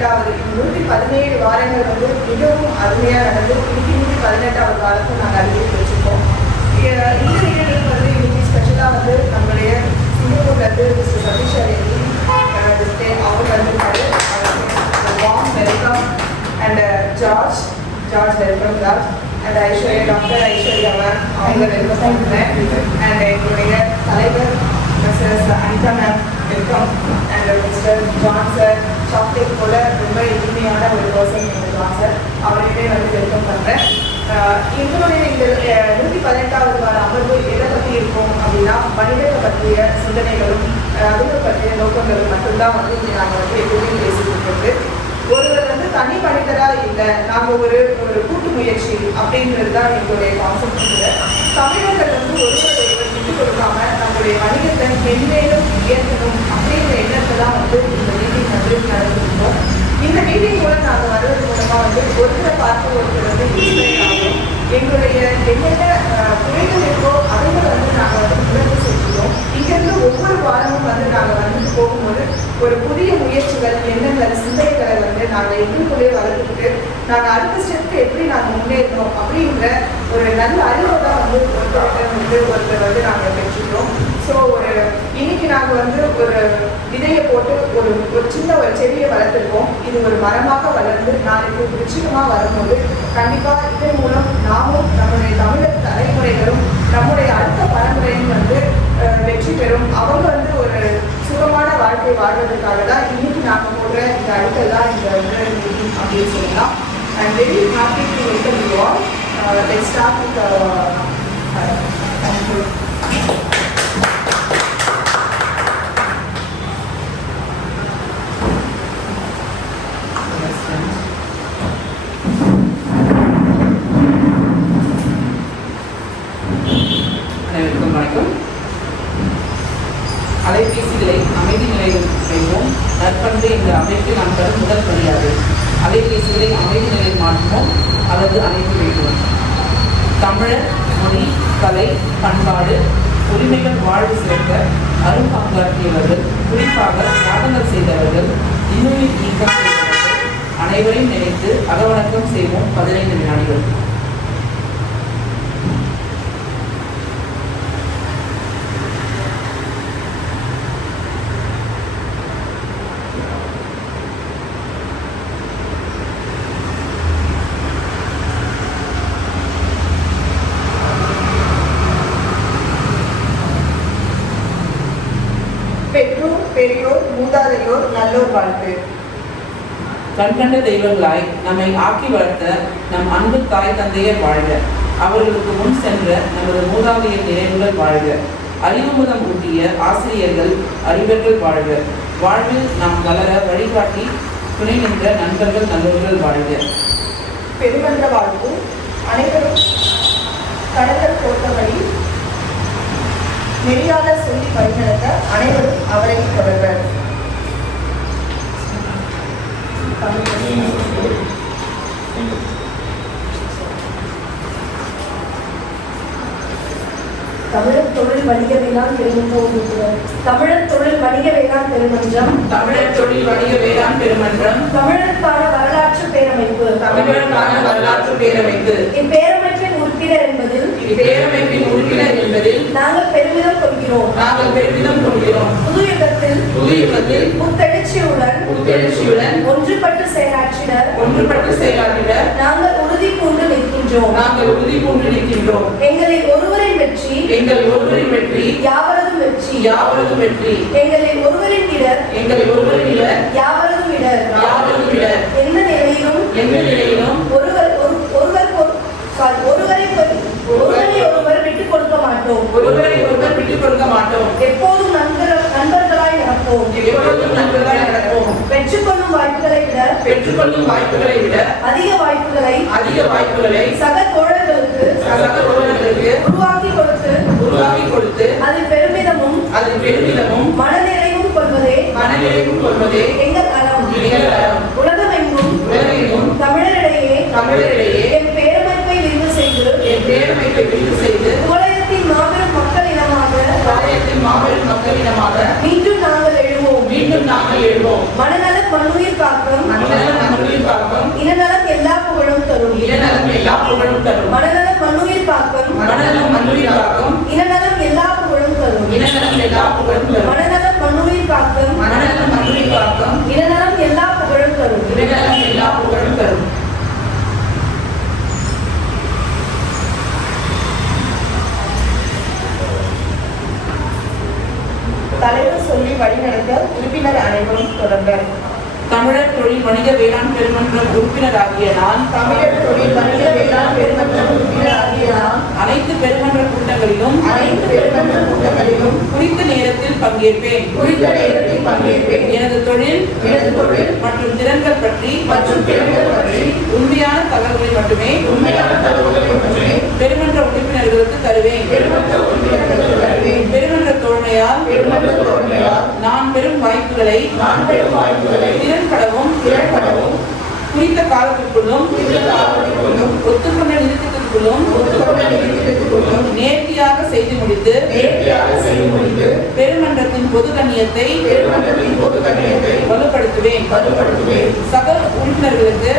பதினெட்டாவது நூற்றி பதினேழு வாரங்கள் வந்து மிகவும் அருமையாக நடந்து இன்னைக்கு நூற்றி பதினெட்டாவது வாரத்தை நாங்கள் அறிவித்து வச்சுருக்கோம். இந்த நிகழ்வு வந்து இன்னைக்கு ஸ்பெஷலாக வந்து நம்மளுடைய சிங்கப்பூர்லேருந்து மிஸ்டர் சதீஷ் அரியி அவர் வந்திருக்காரு warm welcome and George George welcome George and Aishwarya doctor Aishwarya ma'am அவங்க வெல்கம் பண்ணுறேன் அண்ட் எங்களுடைய தலைவர் Mrs Anitha ma'am welcome and Mr John sir chocolate போல ரொம்ப எளிமையான ஒரு பர்சன் இந்த ஜான் சார் அவர்கிட்டே வந்து வெல்கம் பண்ணுறேன் எங்களுடைய இந்த நூற்றி பதினெட்டாவது வார அமர்வு எதை பற்றி இருக்கும் அப்படின்னா மனிதத்தை பற்றிய சிந்தனைகளும் அஹ், அதுகள் பற்றிய நோக்கங்களும் மட்டும்தான் வந்து இங்கே நாங்கள் வந்து எப்பவுமே பேசிட்டு இருக்கிறது. ஒருவர் வந்து தனி மனிதராக இல்லை நாம் ஒரு ஒரு கூட்டு முயற்சி அப்படின்றது தான் எங்களுடைய கான்செப்ட் தமிழர்கள் வந்து ஒருவர் ஒருவர் விட்டு கொடுக்காம நம்மளுடைய வணிகத்தை மென்மேலும் உயர்த்தணும் அப்படிங்கிற எண்ணத்தை தான் வந்து இந்த மீட்டிங் வந்து நடந்துருக்கோம் இந்த மீட்டிங் கூட நாங்கள் வர்றது மூலமா வந்து ஒருத்தரை பார்த்து ஒருத்தர் வந்து எங்களுடைய என்னென்ன குறை குறைகள் இருக்கோ அதைகளை வந்து நாங்கள் வந்து உணர்வு செஞ்சுக்கிறோம் இங்கிருந்து ஒவ்வொரு வாரமும் வந்து நாங்கள் வந்துட்டு போகும்போது ஒரு புதிய முயற்சிகள் எண்ணங்கள் சிந்தனைகளை வந்து நாங்கள் எங்களுக்குள்ளே வளர்த்துக்கிட்டு நாங்கள் அடுத்த ஸ்டெப்க்கு எப்படி நாங்கள் முன்னேறணும் அப்படின்ற ஒரு நல்ல அறிவை தான் வந்து ஒருத்தர் வந்து ஒருத்தர் வந்து நாங்கள் பெற்றுக்கிறோம் ஸோ ஒரு இன்னைக்கு நாங்கள் வந்து ஒரு விதையை போட்டு ஒரு ஒரு சின்ன ஒரு செடியை வளர்த்துருக்கோம் இது ஒரு மரமாக வளர்ந்து நாளைக்கு விருட்சிகமாக வரும்போது கண்டிப்பாக இதன் மூலம் நாமும் நம்முடைய தமிழர் தலைமுறைகளும் நம்முடைய அடுத்த பரம்பரையும் வந்து வெற்றி பெறும். அவங்க வந்து ஒரு சுகமான வாழ்க்கை வாழ்வதற்காக தான் இன்னைக்கு நாங்கள் போடுற இந்த அடுத்ததான் இந்த அப்படின்னு சொல்லலாம். I very happy to welcome you all let start with thank you வணக்கம் அலைபேசிகளை அமைதி நிலையில் வைப்போம் நற்பண்பு என்ற அமைப்பில் நாம் தரும் முதல் பணியாது அலைபேசிகளை அமைதி நிலை மாற்றுவோம். அல்லது அமைக்க வேண்டும் தமிழர் மொழி கலை பண்பாடு உரிமைகள் வாழ்வு சிறக்க அரும்பாங்காற்றியவர்கள் குறிப்பாக தியாகங்கள் செய்தவர்கள் இன்னுயிர் நீக்கம் செய்தவர்கள் அனைவரையும் நினைத்து அகவணக்கம் செய்வோம். பதினைந்து வினாடிகள். மூதாதையோர் நல்லோர் வாழ்த்து கண்கண்ட தெய்வங்களாய் நம்மை ஆக்கி வளர்த்த நம் அன்பு தாய் தந்தையர் வாழ்க. அவர்களுக்கு முன் சென்ற நமது மூதாதையர் நினைவுகள் வாழ்க. அறிவுமுதம் ஊட்டிய ஆசிரியர்கள் அறிவர்கள் வாழ்க. வாழ்வில் நாம் வளர வழிகாட்டி துணை நின்ற நண்பர்கள் நல்லவர்கள் வாழ்க. பெருமன்ற வாழ்வு. அனைவரும் கடலர் போட்டபடி நெறியாளர் சொல்லி வழிநடத்த அனைவரும் அவரை தொடர்வர் தமிழர் தொழில் வணிக வேளாண் பெருமன்றம். தமிழர் தொழில் வணிக வேளாண் பெருமன்றம். தமிழர் தொழில் வணிக வேளாண் பெருமன்றம். தமிழருக்கான வரலாற்று பேரமைப்பு. தமிழருக்கான வரலாற்று பேரமைப்பு. இப்பேரமைப்பின் உறுப்பினர் என்பதில் இப்பேரமைப்பின் உறுப்பினர் என்பதில் நாங்கள் பெருமிதம் கொள்கிறோம். நாங்கள் பெருமிதம் கொள்கிறோம். புது யுகத்தில் புது யுகத்தில் புத்தெழுச்சியுடன் புத்தெழுச்சியுடன் ஒன்றுபட்டு செயலாற்றினர். ஒன்றுபட்டு செயலாற்றிட நாங்கள் உறுதி பூண்டு நிற்கின்றோம். நாங்கள் உறுதி பூண்டு நிற்கின்றோம். எங்களில் ஒருவரின் வெற்றி எங்கள் ஒருவரின் வெற்றி யாவரதும் வெற்றி. யாவரதும் வெற்றி. எங்களில் ஒருவரின் இடர் எங்கள் ஒருவரின் இல யாவரதும் இடர். யாவரதும் இல எந்த நிலையிலும் எந்த நிலையிலும் ஒருவர் ஒரு- ஒருவர் ஒரு- sorry, ஒருவரை ஒரு- ஒருவரை ஒருவர் விட்டுக் கொடுக்க மாட்டோம். ஒருவரை ஒருவர் விட்டுக் கொடுக்க மாட்டோம். எப்போதும் நண்பர் எப்பொழுதும் நண்பர்களாய் நடப்போம் பெற்றுக்கொள்ளும் வாய்ப்புகளை விட பெற்றுக்கொள்ளும் வாய்ப்புகளை விட அதிக வாய்ப்புகளை அதிக வாய்ப்புகளை சக தோழர்களுக்கு சக தோழர்களுக்கு உருவாக்கி கொடுத்து உருவாக்கி கொடுத்து அதில் பெருமிதமும் அதில் பெருமிதமும் மனநிறைவும் கொள்வதே மனநிறைவும் கொள்வதே எங்கள் அறம் எங்கள் அறம். உலகமெங்கும் உலகெங்கும் தமிழரிடையே தமிழரிடையே என் பேரமைப்பை விரிவு செய்து என் பேரமைப்பை விருது செய்து குவலயத்தின் தலைவர் சொல்லி வழிநடத்த உறுப்பினர் அனைவரும் தொடர்ந்தனர் தமிழர் தொழில் வணிக வேளாண் பெருமன்ற உறுப்பினராகிய நான் தமிழர் தொழில் வணிக வேளாண் பெருமன்ற உறுப்பினர் ஆகிய நான் அனைத்து பெருமன்ற கூட்டங்களிலும் அனைத்து பெருமன்ற கூட்டங்களிலும் குறித்த நேரத்தில் பங்கேற்பேன் குறித்த நேரத்தில் பங்கேற்பேன் எனது தொழில் எனது தொழில் மற்றும் திறன்கள் பற்றி மற்றும் திறன்கள் பற்றி உண்மையான தகவல்களை மட்டுமே உண்மையான தகவல்களை மட்டுமே பெருமன்ற உறுப்பினர்களுக்கு தருவேன். பெருமன்ற தோழமையால் பெருமன்ற தோழமையால் நான் பெறும் வாய்ப்புகளை நான் பெறும் வாய்ப்புகளை திறன்படவும் திறன்படவும் குறித்த காலத்திற்குள்ளும் ஒத்துக்கொண்ட நிறுத்தத்திற்குள்ளும் நிதித்திட்டத்திற்குள்ளும் நேர்த்தியாக செய்து முடித்து பெருமன்றத்தின் பொது கண்ணியத்தை வலுப்படுத்துவேன். சக உறுப்பினர்களுக்கு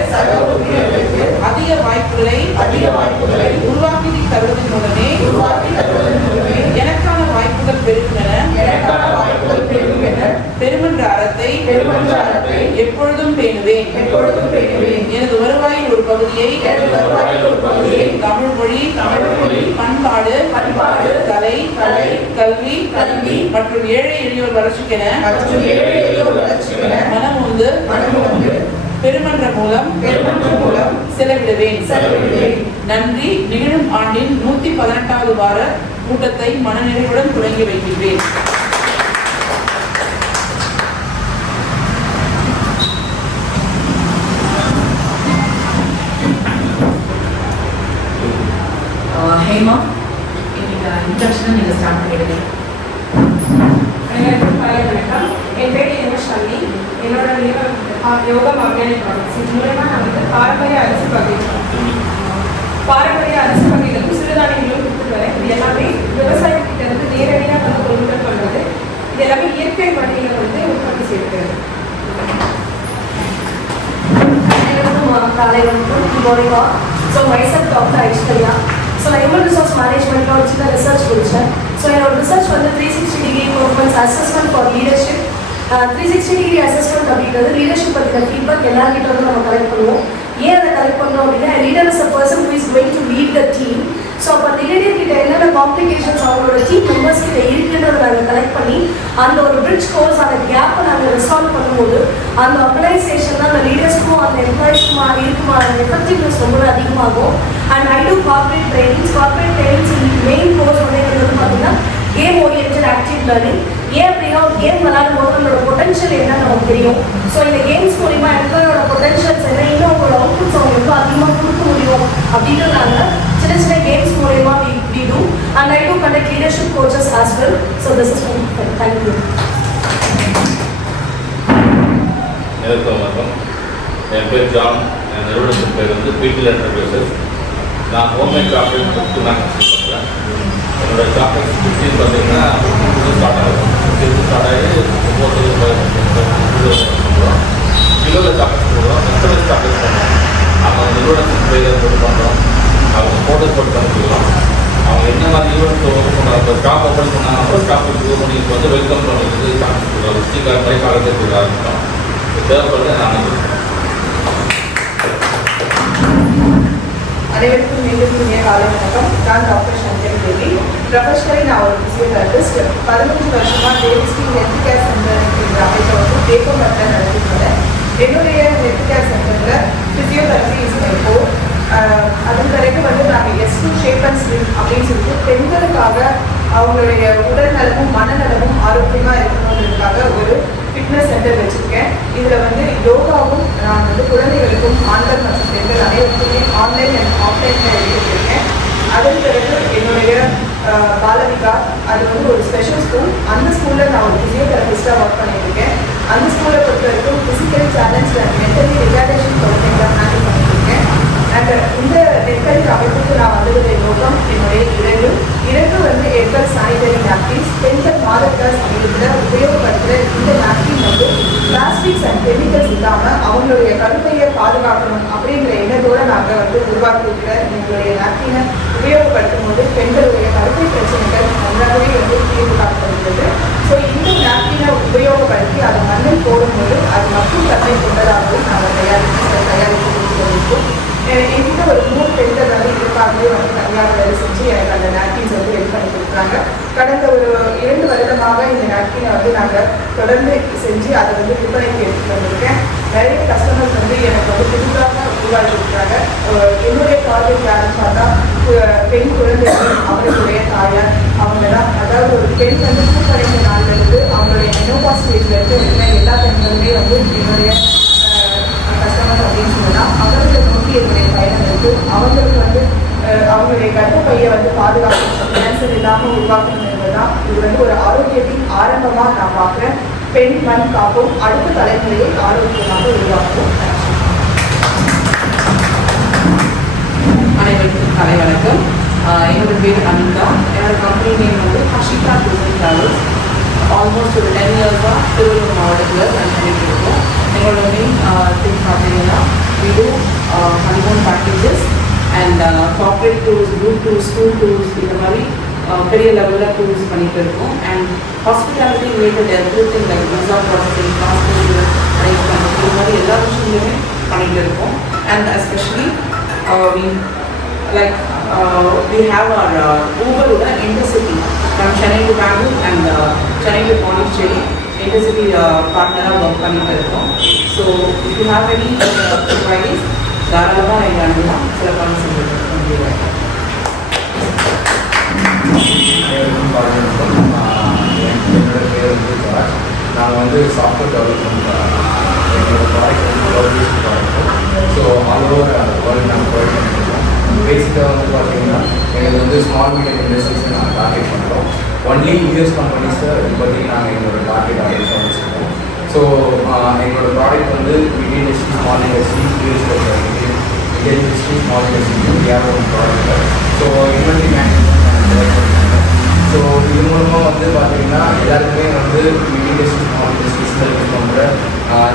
அதிக வாய்ப்புகளை அதிக வாய்ப்புகளை உருவாக்கி தருவதன் மூலமே உருவாக்கி தருவதன் மூலமே எனக்கான வாய்ப்புகள் பெருகின்றன எனக்கான வாய்ப்புகள் பெறும் என பெருமன்ற அறத்தை பெருமன்ற அறத்தை எப்பொழுதும் பேணுவேன் எப்பொழுதும் பேணுவேன் எனது வருவாயின் ஒரு பகுதியை எனது வருவாயில் ஒரு பகுதியை தமிழ் மொழி பண்பாடு கலை கலை, கல்வி கல்வி, மற்றும் ஏழை எளியோர் வளர்ச்சிக்கென மற்றும் ஏழை எளியோர் வளர்ச்சிக்கென மனம் உந்து மனம் வந்து பெருமன்ற மூலம் பெருமன்றம் மூலம் செலவிடுவேன். செலவிடுவேன். நன்றி. நிகழும் ஆண்டின் நூத்தி பதினெட்டாவது வார கூட்டத்தை மனநிறைவுடன் தொடங்கி வைக்கின்றேன் ஹேமா இன்னைக்கு இன்ட்ரடக்ஷன் நீங்கள் ஸ்டார்ட் பண்ணிடுங்க அனைவருக்கும் காலை வணக்கம் என் பேர் யுவஷாலினி என்னோட நிறுவனம் ஆ- யோகம் ஆர்கானிக் ப்ராடக்ட்ஸ் இது மூலமா நான் வந்து பாரம்பரிய அரிசி வகைகள் பாரம்பரிய அரிசி வகைகளும் சிறுதானியங்களும் கொடுத்துட்டு வரேன் இது எல்லாமே விவசாயிகிட்ட இருந்து நேரடியாக வந்து கொள்முதல் பண்ணுறது இது எல்லாமே இயற்கை முறையில் வந்து உற்பத்தி செய்யப்படுது அனைவருக்கும் காலை good morning so myself doctor Aishwarya. So நான் ஹியூமன் ரிசோர்ஸ் மேனேஜ்மெண்ட்டில் ஒரு சின்ன ரிசர்ச் முடித்தேன் ஸோ என்னோட ரிசர்ச் வந்து three sixty degree performance assessment for leadership three sixty degree assessment அப்படின்றது லீடர்ஷிப் பற்றின ஃபீட்பேக் எல்லாருக்கிட்ட வந்து நம்ம கலெக்ட் பண்ணுவோம். ஏன் அதை கலெக்ட் பண்ணோம் அப்படின்னா leader is a person who is going to lead the team so அப்போ அந்த லீடர் கிட்ட என்னென்ன காம்ப்ளிகேஷன்ஸ் அவங்களோட டீம் மெம்பர்ஸ் கிட்ட இருக்குன்றதை நாங்கள் கலெக்ட் பண்ணி அந்த ஒரு பிரிட்ஜ் கோர்ஸ் அந்த கேப்பை நாங்கள் ரிசால்வ் பண்ணும்போது அந்த ஆர்கனைசேஷன் அந்த லீடர்ஸ்க்கும் அந்த எம்ப்ளாயிஸ்க்குமா இருக்குமா அந்த எஃபெக்டிவ்னஸ் ரொம்பவே அதிகமாகும். And I do corporate trainings corporate trainings main course வந்து கேம் ஓரியன்ட் ஆக்டிவ் லேர்னிங் ஏன் அப்படின்னா ஒரு கேம் விளையாடும் போது நம்மளோட பொட்டன்ஷியல் என்னன்னு நமக்கு தெரியும்? ஸோ இந்த கேம்ஸ் மூலிமா எம்ப்ளாயோட பொட்டன்ஷியல்ஸ் என்ன இன்னும் அவங்களோட அவுட்புட்ஸ் அவங்களுக்கு அதிகமாக கொடுக்க முடியும் அப்படின்றதுனால சின்ன சின்ன கேம்ஸ் மூலிமா we we do and I do conduct leadership coaches as well so this is thank you நேரத்தில் வணக்கம். என் பேர் ஜான். என் நிறுவனத்தின் பேர் வந்து பீட்டில் என்டர்பிரைசஸ் நான் ஹோம்மேட் சாக்லேட் கொடுத்து நான் பண்ணுறேன் என்னோட ஃபிஃப்டின் பார்த்தீங்கன்னா புது ஸ்டார்ட் ஆகும். ஃபிஃப்டின் ஸ்டார்ட் ஆகி ஒம்பது கிலோவில் சாக்லேட் போடுறோம் எத்தனை சாக்லேட் பண்ணுறோம் அவங்க நிறுவனத்தின் பேர் போட்டு பண்ணுறோம் அவங்க ஃபோட்டோஸ் போட்டு பண்ணிக்கலாம் அவங்க என்ன மாதிரி ஈவெண்ட் ஓப்பன் பண்ணாங்க இப்போ ஷாப் ஓப்பன் பண்ணாங்க அப்புறம் ஷாப் ஓப்பன் பண்ணி இப்போ வந்து வெல்கம் பண்ணுறது சாக்லேட் கொடுக்கலாம் ஸ்டிக்கர் பைக் காலேஜ் கொடுக்க ஆரம்பிச்சோம் தேவைப்படுறது நான் அனைவருக்கும் மீண்டும் இனிய காலை வணக்கம். நான் டாக்டர் தேவி ப்ரொஃபஷனலி நான் ஒரு ஃபிசியோதெரபிஸ்ட் பதினஞ்சு வருஷமாக தேவிஸ்ரீ ஹெல்த் கேர் சென்டர் என்ற அமைப்பை வந்து தேக்கமட்டில் நடத்திட்டு வரேன் என்னுடைய ஹெல்த் கேர் சென்டரில் ஃபிசியோதெரபி இஸ் மை கோர் அதன் பிறகு வந்து நாங்கள் S two shape and slim அப்படின்னு சொல்லிட்டு பெண்களுக்காக அவங்களுடைய உடல் நலமும் மனநலமும் ஆரோக்கியமாக இருக்கணுன்றதுக்காக ஒரு ஃபிட்னஸ் சென்டர் வச்சுருக்கேன் இதில் வந்து யோகாவும் நான் வந்து குழந்தைகளுக்கும் ஆண்கள் மற்றும் பெண்கள் அனைவருக்குமே ஆன்லைன் அண்ட் ஆஃப்லைனில் எடுத்துருக்கேன் அதன் பிறகு என்னுடைய பாலவிகா அது வந்து ஒரு ஸ்பெஷல் ஸ்கூல் அந்த ஸ்கூலில் நான் ஒரு ஃபிசியோதெரபிஸ்டாக ஒர்க் பண்ணிட்டு இருக்கேன் அந்த ஸ்கூலை பொறுத்த வரைக்கும் physical challenge and mentally relaxation குழந்தைங்களை ஹேண்டில் பண்ணிட்டு இருக்கேன் அண்ட் இந்த நெற்கல்வி அமைப்புக்கு நான் வந்ததுடைய நோக்கம் என்னுடைய இரண்டு இரண்டு வந்து எட்கல் சானிடரி நாப்கின்ஸ் பெண்கள் மாதவிடாய் சமயத்தில் உபயோகப்படுத்துகிற இந்த நாப்கின் வந்து பிளாஸ்டிக்ஸ் அண்ட் கெமிக்கல்ஸ் இல்லாமல் அவங்களுடைய கருப்பையை பாதுகாக்கணும் அப்படிங்கிற எண்ணத்தோடு நாங்கள் வந்து உருவாக்கியிருக்கிற எங்களுடைய நாப்கினை உபயோகப்படுத்தும் போது பெண்களுடைய கருப்பை பிரச்சனைகள் நன்றாகவே வந்து தீர்வு காக்கப்படுகிறது ஸோ இந்த நாப்கினை உபயோகப்படுத்தி அதை மண்ணில் போடும்போது அது மக்கள் தன்மை கொண்டதாகவும் நாங்கள் தயாரித்து தயாரித்து கொடுத்துருக்கோம் என்கிட்ட ஒரு மூணு பெண்கள் வந்து இதுக்காகவே வந்து தனியாக வேலை செஞ்சு எனக்கு அந்த நாப்கின்ஸ் வந்து ரெடி பண்ணி கொடுக்குறாங்க கடந்த ஒரு இரண்டு வருடமாக இந்த வந்து நாங்கள் தொடர்ந்து செஞ்சு அதை வந்து விற்பனைக்கு எடுத்துகிட்டு வந்திருக்கேன். நிறைய கஸ்டமர்ஸ் வந்து எனக்கு வந்து புதுசாக உருவாக்கியிருக்கிறாங்க. என்னுடைய டார்கெட் யாருன்னு பார்த்தா பெண் குழந்தைகள் அவர்களுடைய தாயார் அவங்க தான் அதாவது ஒரு பெண் வந்து பூப்படைந்த நாள்லேருந்து அவங்களுடைய மெனோபா ஸ்டேஜ்ல இருக்கிற எல்லா பெண்களுமே வந்து என்னுடைய கஸ்டமர் அப்படின்னு சொல்லலாம். அவர்களை நோக்கி என்னுடைய பயணம் இருக்குது அவங்களுக்கு வந்து அவங்களுடைய கர்ப்பப்பையை வந்து பாதுகாக்கணும். கேன்சர் இல்லாமல் உருவாக்கணும் என்பதுதான். இது வந்து ஒரு ஆரோக்கியத்தின் ஆரம்பமாக நான் பார்க்குறேன். பெண் மண் காப்போம். அடுத்த தலைமுறையை ஆரோக்கியமாக உருவாக்குவோம். அனைவருக்கும் கலை வணக்கம். ஆஹ் என்னோட பேர் அனிதா. என்னோட கம்பெனி நேம் வந்து ஹஷிதா டூர் ட்ராவல்ஸ் ஆல்மோஸ்ட் ஒரு டென் இயர்ஸாக திருவள்ளூர் மாவட்டத்தில் ரன் பண்ணிட்டு இருக்கோம். எங்களோட மெயின் திங் பார்த்தீங்கன்னா இது honeymoon packages and corporate tours group tours school tours இந்த மாதிரி பெரிய லெவலில் டூர்ஸ் பண்ணிட்டு இருக்கோம். And hospitality related every thing like visa processing passport arrange பண்ணுறது இந்த மாதிரி எல்லா விஷயங்களுமே பண்ணிட்டு இருக்கோம். And especially like we have our ஊபரோட intercity from Chennai to intercity and Chennai to Pondicherry intercity பார்ட்னராக ஒர்க் பண்ணிட்டு இருக்கோம். So if you have any uh, தாராளமாக நீங்கள் அனுப்பலாம் சில பண்ண என்னோட பேர் வந்து ஜார்ஜ் நான் வந்து சாஃப்ட்வேர் டெவலப்மெண்ட் என்னோட ப்ராடக்ட் வந்து produce product so all over world நாங்கள் ப்ரொவைட் பண்ணிருக்கோம் பேசிக்காக வந்து பார்த்தீங்கன்னா எங்களுக்கு வந்து ஸ்மால் மீடியம் இண்டஸ்ட்ரீஸை நாங்கள் டார்கெட் பண்ணுறோம் ஒன்லி யூஎஸ் கம்பெனிஸை பற்றி நாங்கள் எங்களோட டார்கெட் ஆடியன்ஸாக வச்சுருக்கோம் ஸோ எங்களோட ப்ராடக்ட் வந்து medium industry small industry US Indian industry small industry வியாபார ப்ராடக்ட் ஸோ இன்வென்ட்ரி மேனேஜ்மெண்ட் நாங்கள் ப்ரொவைட் பண்ணிருக்கோம் ஸோ இது மூலமாக வந்து பார்த்தீங்கன்னா எல்லாருக்குமே வந்து இண்டஸ்ட்ரி ஸ்மால் இண்டஸ்ட்ரீஸில் யூஸ் பண்ணுற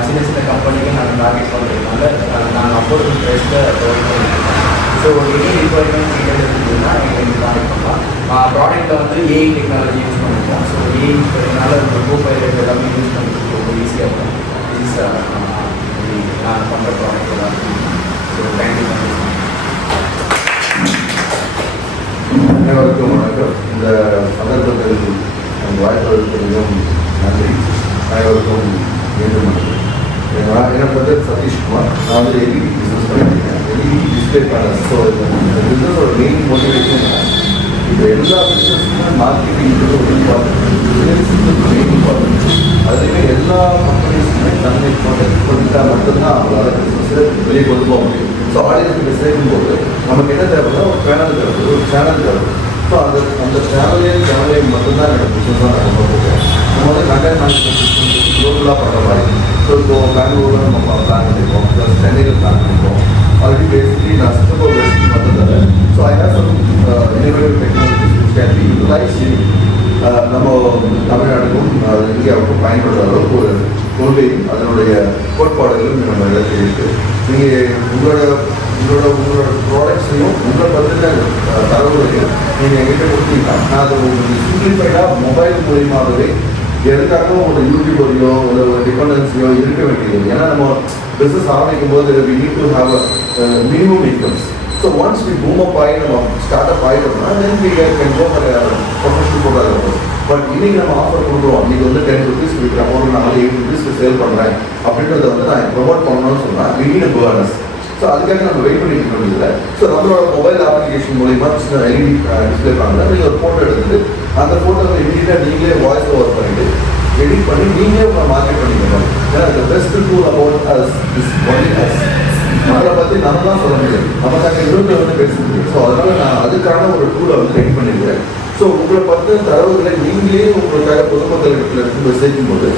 சின்ன சின்ன கம்பெனிக்கு நாங்கள் டார்கெட் பண்ணுறதுனால நாங்கள் அஃபோர்டபுள் ப்ரைஸில் ப்ரொவைட் பண்ணியிருக்கோம் ஸோ எனி ரிக்வயர்மெண்ட் டீட்டெயில் இருந்ததுன்னா எங்களுக்கு டார்கெட் பண்ணலாம் ப்ராடக்ட்டில் வந்து ஏஐ டெக்னாலஜி யூஸ் பண்ணியிருக்கோம் ஸோ ஏஐ இருக்கிறதுனால இந்த கோ பைலட் எல்லாமே யூஸ் பண்ணுறதுக்கு ரொம்ப ஈஸியாக இருக்கும் இஸ் நான் பண்ணுற ப்ராடக்ட் நன்றி அனைவருக்கும் மீண்டும் நன்றி நான் எனக்கு சதீஷ்குமார் நான் வந்து எல்இடி பிஸ்னஸ் பண்ணியிருக்கேன். எல்இடி டிஸ்பிளே பேனல் ஸோ இந்த பிஸ்னஸோட மெயின் மோட்டிவேஷன் இப்போ எல்லா பிஸ்னஸுமே மார்க்கெட்டிங்கிறது ஒரு இம்பார்ட்டன்ட் மெயின் இம்பார்ட்டன்ட் அதுலேயுமே எல்லா கம்பெனிஸுமே தன்னை ப்ரொடெக்ட் பண்ணிட்டால் மட்டும்தான் அவங்களால பிஸ்னஸை வெளியே கொண்டு போக முடியும். ஸோ ஆடியன்ஸ் சேர்க்கும் போது நமக்கு என்ன தேவைன்னா ஒரு பேனல் தேவை. ஒரு சேனல் தேவை. ஸோ அந்த அந்த சேனலையும் சேனலையும் மட்டும்தான் எனக்கு பிஸ்னஸாக நான் கொண்டு நம்ம வந்து கண்டென்ட் மேனேஜ்மெண்ட் சிஸ்டம் குளோபலாக பண்ணுற மாதிரி. ஸோ இப்போ பெங்களூரில் நம்ம பிளான் பண்ணியிருக்கோம் ப்ளஸ் சென்னையில் பிளான் பண்ணியிருக்கோம் ஆல்ரெடி பேசிக்கலி நான் சிங்கப்பூர் பேசிக்கலி மட்டும் so I have some innovative technology can be utilise நம்ம தமிழ்நாட்டுக்கும் uh, இந்தியாவுக்கும் பயன்படுற அளவுக்கு ஒரு கொள்கையும் அதனுடைய கோட்பாடுகளும் நம்ம இடத்தில் இருக்குது நீங்கள் உங்களோட உங்களோட உங்களோட ப்ராடக்ட்ஸையும் உங்களை பற்றின அஹ், தரவுகளையும் நீங்கள் எங்கிட்ட கொடுத்தீங்கன்னா நான் அதை உங்களுக்கு சிம்பிளிஃபைடாக மொபைல் மூலியமாகவே எதுக்காகவும் ஒரு யூடியூபரையோ இல்லை ஒரு டிபெண்டன்சியோ இருக்க வேண்டியது ஏன்னா நம்ம பிஸ்னஸ் ஆரம்பிக்கும் போது we need to have minimum incomes so once we boom up ஆகி நம்ம start up ஆகிட்டோம்னா then we can go for professional photographer but இன்னைக்கு நம்ம ஆஃபர் கொடுக்குறோம். இன்னைக்கு வந்து டென் ருபீஸ் விற்கிறேன் ஒரு நாலு எயிட் ருபீஸ்க்கு சேல் பண்ணுறேன் அப்படின்றத வந்து நான் ப்ரொமோட் பண்ணணும்னு சொன்னால் வி நீட் அவேர்னஸ் ஸோ அதுக்காக நம்ம வெயிட் பண்ணிட்டு இருக்க ஸோ நம்மளோட மொபைல் அப்ளிகேஷன் மூலிமா சின்ன எல்இடி டிஸ்பிளே பண்ணல நீங்கள் ஒரு ஃபோட்டோ எடுத்துட்டு அந்த ஃபோட்டோவை இமீடியட்டாக நீங்களே வாய்ஸ் ஓவர் பண்ணிட்டு எடிட் பண்ணி நீங்களே உங்களை மார்க்கெட் பண்ணிக்கணும் ஏன்னா இந்த best tool about us is only us அதை பற்றி நம்ம தான் சொல்ல முடியும் நமக்காக இன்னொரு வந்து பேச முடியும் ஸோ அதனால் நான் அதுக்கான ஒரு டூலை வந்து ரெடி பண்ணியிருக்கேன் ஸோ உங்களை பற்றின தரவுகளை நீங்களே உங்களுக்காக பொதுமக்கள் இடத்துல இருந்து மெசேஜும் சேர்க்கும் போது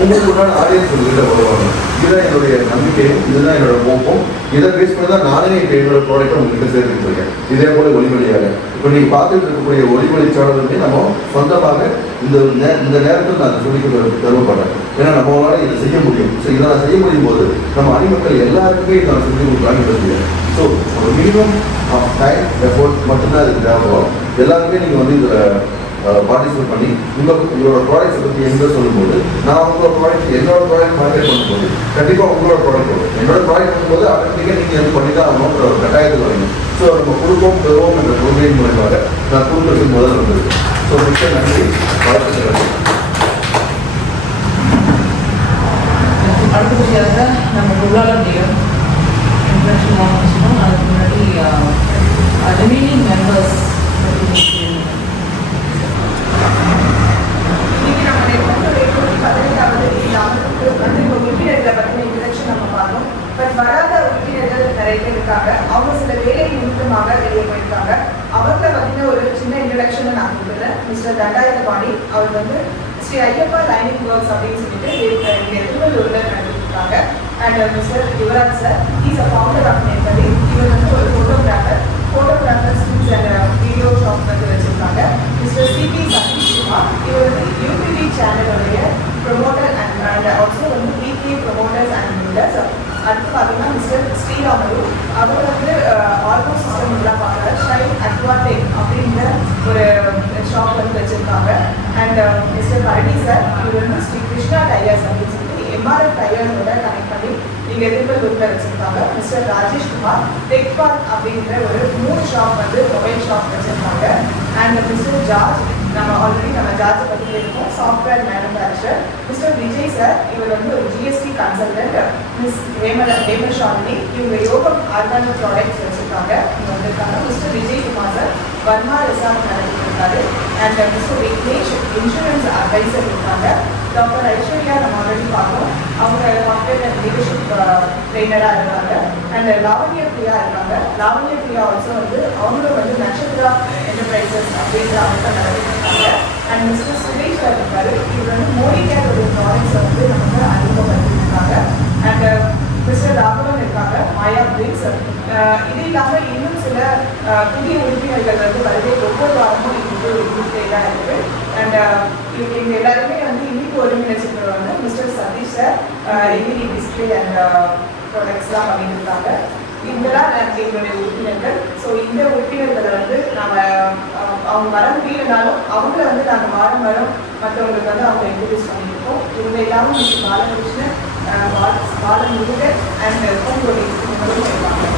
உங்களுக்கு உண்டான ஆடியன்ஸ் உங்ககிட்ட வருவாங்க. இதுதான் என்னுடைய நம்பிக்கையும் இதுதான் என்னோட நோக்கம் இதை பேஸ் பண்ணி தான் நானே இப்போ என்னோட ப்ராடக்ட் உங்ககிட்ட சேர்த்துட்டு இருக்கேன் இதே போல ஒளிவழியாக இப்போ நீங்கள் பார்த்துட்டு இருக்கக்கூடிய ஒளிவழி சேனலுமே நம்ம சொந்தமாக இந்த நே- இந்த நேரத்தில் நான் சொல்லிக்க தருவப்படுறேன். ஏன்னா நம்மளால இதை செய்ய முடியும். ஸோ இதை நான் செய்ய முடியும் போது நம்ம அடிமக்கள் எல்லாருக்குமே இதை நான் சொல்லி கொடுக்கலான்னு ஸோ ஒரு மினிமம் ஆஃப் டைம் எஃபோர்ட் மட்டும்தான் இதுக்கு தேவைப்படும். எல்லாருமே நீங்கள் வந்து இதில் பார்ட்டிசிபேட் பண்ணி உங்கள் உங்களோட ப்ராடக்ட்ஸை பற்றி எங்கே சொல்லும்போது நான் உங்களோட ப்ராடக்ட் என்னோட ப்ராடக்ட் மார்க்கெட் பண்ணும்போது கண்டிப்பாக உங்களோட ப்ராடக்ட் வரும். என்னோட ப்ராடக்ட் பண்ணும்போது ஆட்டோமேட்டிக்காக நீங்கள் எது பண்ணி தான் ஆகணுன்ற ஒரு கட்டாயத்தில் வரீங்க ஸோ நம்ம கொடுப்போம் பெறுவோம் என்ற கொள்கையின் மூலமாக நான் கொடுக்கறதுக்கு முதல் வந்திருக்கு ஸோ மிக்க நன்றி. வாழ்த்துக்கள். அடுத்தபடியாக நம்ம பொருளாளருடைய இன்ட்ரடக்ஷன் ஆரம்பிச்சிட்டோம் அதுக்கு முன்னாடி ரிமைனிங் மெம்பர்ஸ் இன்னைக்கு நம்ம நெற்கதிர்களை நூற்றி பதினெட்டாவது அமர்வுக்கு வந்து இப்போ உறுப்பினர்களை பற்றின இன்ட்ரடக்ஷன் நம்ம பார்த்தோம் பட் வராத உறுப்பினர்கள் நிறைய பேர் இருக்காங்க அவங்க சில வேலை நிமித்தமாக வெளியே போயிருக்காங்க அவங்கள பற்றின ஒரு சின்ன இன்ட்ரடக்ஷனை நான் கொடுக்குறேன் மிஸ்டர் தண்டாயுதபாணி அவர் வந்து ஸ்ரீ ஐயப்பா லைனிங் ஒர்க்ஸ் அப்படின்னு சொல்லிட்டு இங்கே திருவள்ளூரில் நடந்துருக்காங்க and Mr uh, Yuvaraj sir is a founder of Nerkathi இவர் வந்து ஒரு photographer photographer skills and video shop வந்து வச்சுருக்காங்க. மிஸ்டர் சிபி சதீஷ் குமார் இவர் வந்து யூடிவி சேனலுடைய ப்ரொமோட்டர் அண்ட் அண்ட் ஆல்சோ வந்து வீக்லி ப்ரொமோட்டர்ஸ் அண்ட் பில்டர்ஸ் அடுத்து பார்த்தீங்கன்னா மிஸ்டர் ஸ்ரீராமலு அவர் வந்து uh, ஆல்போ சிஸ்டம் இதெல்லாம் பார்க்குறாரு ஷைன் அக்வாடெக் அப்படின்ற ஒரு ஷாப் வந்து வச்சுருக்காங்க. அண்ட் மிஸ்டர் பரணி சார் இவர் வந்து ஸ்ரீ கிருஷ்ணா டயர்ஸ் அப்படின்னு சொல்லி எம்ஆர்எஃப் டயர்ஸோட கனெக்ட் பண்ணி இங்கே திருப்பத்தூரில் வச்சுருக்காங்க Mr Rajesh Kumar tech park அப்படின்ற ஒரு மூணு ஷாப் வந்து மொபைல் ஷாப் வச்சுருக்காங்க அண்ட் மிஸ்டர் ஜார்ஜ் நம்ம ஆல்ரெடி நம்ம ஜார்ஜை பற்றி இருக்கோம் software manufacture Mr Vijay sir இவர் வந்து ஒரு ஜிஎஸ்டி கன்சல்டன்ட் மிஸ் ஹேமல ஹேமஷாலினி இவங்க யோகம் ஆர்கானிக் ப்ராடக்ட்ஸ் வச்சிருக்காங்க. இவங்க வந்திருக்காங்க. Mr Vijay Kumar sir Varma resort நடத்திட்டு இருக்காரு. And Mr Vignesh insurance advisor இருக்காங்க டாக்டர் ஐஸ்வர்யா நம்ம ஆல்ரெடி பார்த்தோம் அவங்க மார்க்கெட் அண்ட் லீடர்ஷிப் ட்ரெயினராக இருக்காங்க அண்ட் லாவண்ய பிரியா இருக்காங்க லாவண்ய பிரியா ஆல்சோ வந்து அவங்களும் வந்து நட்சத்திரா என்டர்பிரைசஸ் அப்படின்ற அவங்க நடந்துருக்காங்க அண்ட் மிஸ்டர் சுரேஷ் இருக்காரு. இவர் வந்து மோடி கேர் ஒரு ப்ராடக்ட்ஸை வந்து நமக்கு அறிமுகப்படுத்தியிருக்காங்க அண்ட் மிஸ்டர் ராகவன் இருக்காங்க மாயா பிரிக்ஸ் இது இல்லாமல் இன்னும் சில புதிய உறுப்பினர்கள் வந்து வருகை ஒவ்வொரு வாரமும் இன்னைக்கு இருந்துகிட்டே தான் இருக்கு அண்ட் இவங்க எல்லாருமே வந்து இன்னைக்கு ஒருங்கிணைச்சிட்டு வந்து Mr Sathish sir LED display and ப்ராடக்ட்ஸ்லாம் பண்ணியிருக்காங்க. இவங்கெல்லாம் எங்களுடைய உறுப்பினர்கள். ஸோ இந்த உறுப்பினர்களை வந்து நாங்கள் அவங்க வர முடியலனாலும் அவங்கள வந்து நாங்கள் வாரம் வாரம் மற்றவங்களுக்கு வந்து அவங்க இன்ட்ரடியூஸ் பண்ணியிருக்கோம். இவங்க எல்லாமே மிஸ்டர் பாலகிருஷ்ணன் அஹ், பால- பாலமுருகன் அண்ட் பூங்கொடி இவங்களும் இருக்காங்க